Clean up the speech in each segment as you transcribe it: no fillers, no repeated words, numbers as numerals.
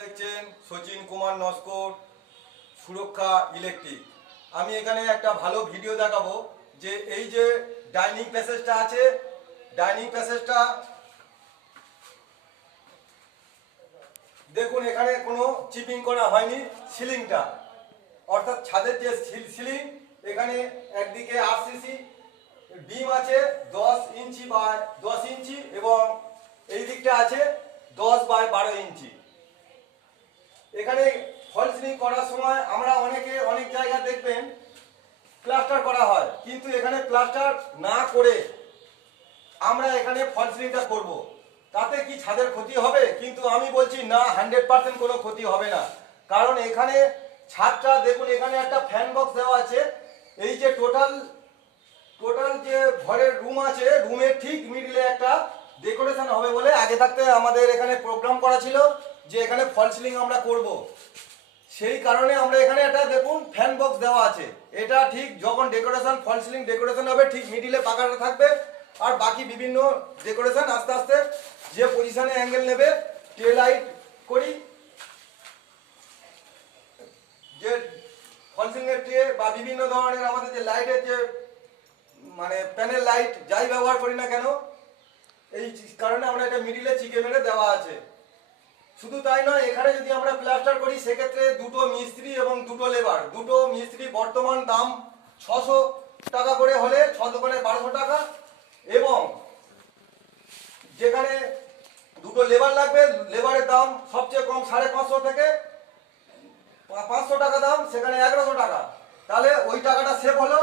দেখছেন সচিন কুমার নস্কর সুরক্ষা ইলেকট্রিক। আমি এখানে একটা ভালো ভিডিও দেখাবো যে এই যে ডাইনিং প্যাসেজটা আছে, ডাইনিং প্যাসেজটা দেখুন, এখানে কোনো চিপিং করা হয়নি। সিলিংটা অর্থাৎ ছাদের যে সিলিং, এখানে একদিকে আরসিসি বিম আছে 10 ইঞ্চি বাই 10 ইঞ্চি এবং এই দিকটা আছে 10 বাই 12 ইঞ্চি। এখানে ফল সিলিং করার সময় আমরা অনেক জায়গা দেখবেন প্লাস্টার করা হয়, কিন্তু এখানে প্লাস্টার না করে আমরা এখানে ফল সিলিংটা করব। তাতে কি ছাদের ক্ষতি হবে? কিন্তু আমি বলছি না, 100% কোনো ক্ষতি হবে না। কারণ এখানে ছাদটা দেখুন, এখানে একটা ফ্যান বক্স দেওয়া আছে। এই যে টোটাল যে ঘরের রুম আছে, রুমের ঠিক মিডলে একটা ডেকোরেশন হবে বলে আগে থাকতে আমাদের এখানে প্রোগ্রাম করা ছিল যে এখানে ফল সিলিং আমরা করব। সেই কারণে আমরা এখানে একটা দেখুন ফ্যান বক্স দেওয়া আছে। এটা ঠিক যখন ডেকোরেশন ফল সিলিং ডেকোরেশন হবে ঠিক মিডিলে পাকাটা থাকবে, আর বাকি বিভিন্ন ডেকোরেশন আস্তে আস্তে যে পজিশনে অ্যাঙ্গেল নেবে, টে লাইট করি, যে ফল সিলিং এর টে বা বিভিন্ন ধরনের আমাদের যে লাইটের যে মানে প্যানেল লাইট যাই ব্যবহার করি না কেন, এই কারণে আমরা এটা মিডিলে চিকে মেরে দেওয়া আছে। শুধু তাই নয়, এখানে যদি আমরা প্লাস্টার করি সেক্ষেত্রে দুটো মিস্ত্রি এবং দুটো লেবার, দুটো মিস্ত্রি বর্তমান দাম 600 টাকা করে হলে 6 দোকানে 1200 টাকা, এবং যেখানে দুটো লেবার লাগবে, লেবারের দাম সবচেয়ে কম 550 থেকে 500 টাকা দাম, সেখানে 1100 টাকা। তাহলে ওই টাকাটা সেভ হলো।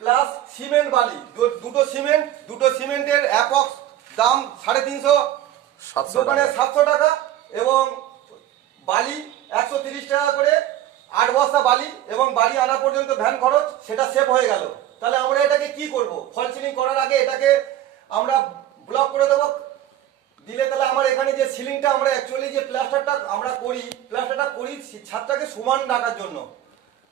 প্লাস সিমেন্ট বালি, দুটো সিমেন্টের অ্যাপক্স দাম 350, দোকানে 700 টাকা, এবং বালি 130 টাকা করে 8 বস্তা বালি, এবং বালি আনা পর্যন্ত ভ্যান খরচ, সেটা সেভ হয়ে গেল। তাহলে আমরা এটাকে কি করব? ফল সিলিং করার আগে এটাকে আমরা ব্লক করে দেবো দিলে, তাহলে আমার এখানে যে সিলিংটা আমরা অ্যাকচুয়ালি যে প্লাস্টারটা করি ছাদটাকে সমান রাখার জন্য।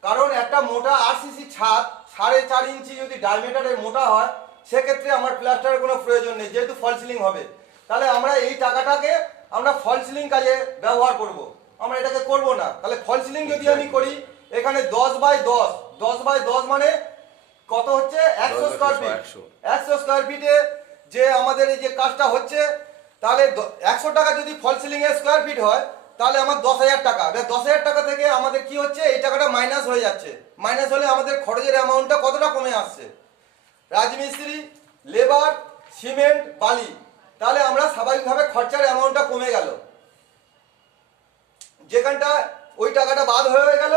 কারণ একটা মোটা আরসিসি ছাদ 4.5 ইঞ্চি যদি ডায়ামিটারের মোটা হয়, সেক্ষেত্রে আমার প্লাস্টারের কোনো প্রয়োজন নেই, যেহেতু ফল সিলিং হবে। তাহলে আমরা এই টাকাটাকে আমরা ফল সিলিং কাজে ব্যবহার করব, আমরা এটাকে করব না। তাহলে ফল সিলিং যদি আমি করি, এখানে 10 বাই 10 মানে কত হচ্ছে? 100 স্কয়ার ফিট। 100 স্কয়ার ফিটে যে আমাদের এই যে কাজটা হচ্ছে, তাহলে 100 টাকা যদি ফল সিলিং এর স্কয়ার ফিট হয়, তাহলে আমার 10,000 টাকা। 10,000 টাকা থেকে আমাদের কি হচ্ছে? এই টাকাটা মাইনাস হয়ে যাচ্ছে। মাইনাস হলে আমাদের খরচের অ্যামাউন্টটা কতটা কমে আসছে? রাজমিস্ত্রি, লেবার, সিমেন্ট, বালি, তাহলে আমরা স্বাভাবিকভাবে খরচার অ্যামাউন্টটা কমে গেল। যেখানটা ওই টাকাটা বাদ হয়ে গেল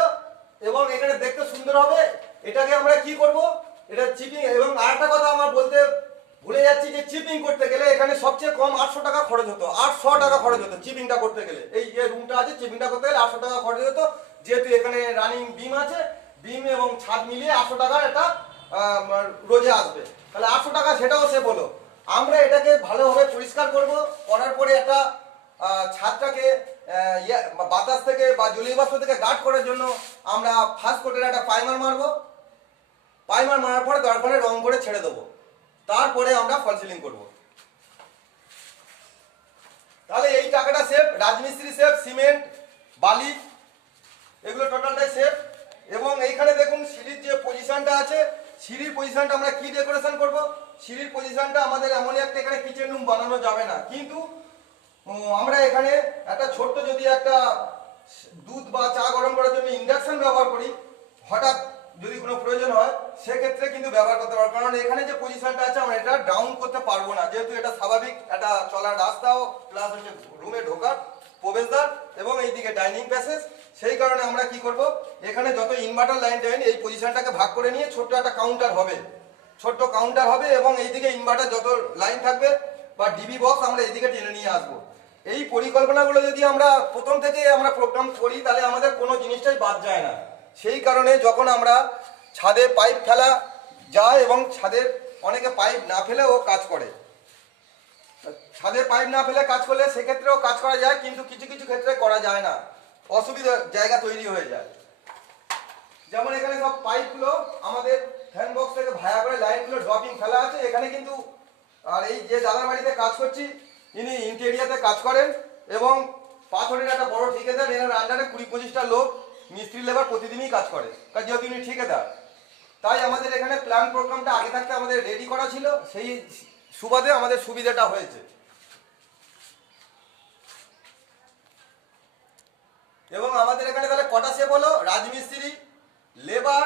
এবং এখানে দেখতে সুন্দর হবে। এটাকে আমরা কি করব? এটা চিপিং। এবং আরেকটা কথা আমার বলতে ভুলে যাচ্ছি যে চিপিং করতে গেলে এখানে সবচেয়ে কম 800 টাকা খরচ হতো, 800 টাকা খরচ হতো চিপিংটা করতে গেলে। এই যে রুমটা আছে, চিপিংটা করতে গেলে 800 টাকা খরচ হতো, যেহেতু এখানে রানিং বিম আছে, বিম এবং ছাদ মিলিয়ে 800 টাকার একটা রোজে আসবে। তাহলে 800 টাকা সেটাও সেভ হলো। আমরা এটাকে ভালোভাবে পরিষ্কার করব, করার পরে একটা ছাদটাকে বাতাস থেকে বা জলীয় বাষ্প থেকে গার্ড করার জন্য আমরা ফার্স্ট কোটের একটা প্রাইমার মারবো। প্রাইমার মারার পরে দরকারে রং করে ছেড়ে দেবো, তারপরে আমরা ফল সিলিং করব। তাহলে এই টাকাটা সেভ, রাজমিস্ত্রি সেভ, সিমেন্ট, বালি, এগুলো টোটালটাই সেভ। এবং এইখানে দেখুন সিঁড়ির যে পজিশনটা আছে, সিঁড়ির পজিশনটা আমরা কি ডেকোরেশন করব? সিঁড়ির পজিশনটা আমাদের এমনই একটা, এখানে কিচেন রুম বানানো যাবে না, কিন্তু আমরা এখানে একটা ছোট্ট যদি একটা দুধ বা চা গরম করার জন্য ইন্ডাকশন ব্যবহার করি, হঠাৎ যদি কোনো প্রয়োজন হয়, সেক্ষেত্রে কিন্তু ব্যবহার করতে পারবো। কারণ এখানে যে পজিশনটা আছে আমরা এটা ডাউন করতে পারবো না, যেহেতু এটা স্বাভাবিক একটা চলার রাস্তাও প্লাস হচ্ছে রুমে ঢোকার প্রবেশদ্বার এবং এইদিকে ডাইনিং প্যাসেজ। সেই কারণে আমরা কি করব? এখানে যত ইনভার্টার লাইন টাইন এই পজিশনটাকে ভাগ করে নিয়ে ছোট্ট একটা কাউন্টার হবে, এবং এইদিকে ইনভার্টার যত লাইন থাকবে বা ডিবি বক্স আমরা এইদিকে টেনে নিয়ে আসবো। এই পরিকল্পনাগুলো যদি আমরা প্রথম থেকে আমরা প্রোগ্রাম করি, তাহলে আমাদের কোনো জিনিসটাই বাদ যায় না। সেই কারণে যখন আমরা ছাদে পাইপ ফেলা যায়, এবং ছাদের অনেকে পাইপ না ফেলেও কাজ করে, ছাদে পাইপ না ফেলে কাজ করলে সেক্ষেত্রেও কাজ করা যায়, কিন্তু কিছু কিছু ক্ষেত্রে করা যায় না, অসুবিধা জায়গা তৈরি হয়ে যায়। যেমন এখানে সব পাইপগুলো আমাদের ফ্যান বক্স থেকে ভায়া করে লাইনগুলো ড্রপিং ফেলা আছে এখানে কিন্তু। আর এই যে দাদার বাড়িতে কাজ করছি, ইনি ইন্টেরিয়াতে কাজ করেন এবং পাথরের একটা বড় ঠিকাদার, এনার আন্ডারে 20-25টা লোক মিস্ত্রি লেবার প্রতিদিনই কাজ করে, কারণ যেহেতু ইনি ঠিকাদার। তাই আমাদের এখানে প্ল্যান প্রোগ্রামটা আগে থাকতে আমাদের রেডি করা ছিল, সেই সুবাদে আমাদের সুবিধাটা হয়েছে। এবং আমাদের এখানে তাহলে কটা শেপ হলো? রাজমিস্ত্রি, লেবার,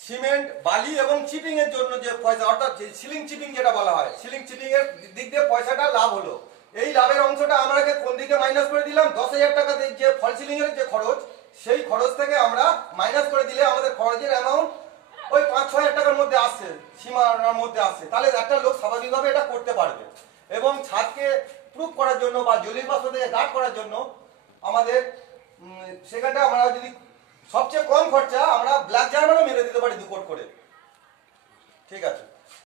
সিমেন্ট, বালি এবং চিপিং এর জন্য যে পয়সা, অর্থাৎ সিলিং চিপিং যেটা বলা হয়, সিলিং চিপিং এর দিক দিয়ে পয়সাটা লাভ হলো। এই লাভের অংশটা আমরা কোন দিকে মাইনাস করে দিলাম? 10,000 টাকা যে ফল সিলিং এর যে খরচ, সেই খরচ থেকে আমরা মাইনাস করে দিলে আমাদের খরচের অ্যামাউন্ট ওই 5-6 হাজার টাকার মধ্যে আসছে, সীমানার মধ্যে আসছে। তাহলে একটা লোক স্বাভাবিকভাবে এটা করতে পারবে। এবং ছাদকে প্রুফ করার জন্য বা জলীয় বাষ্প থেকে গার্ড করার জন্য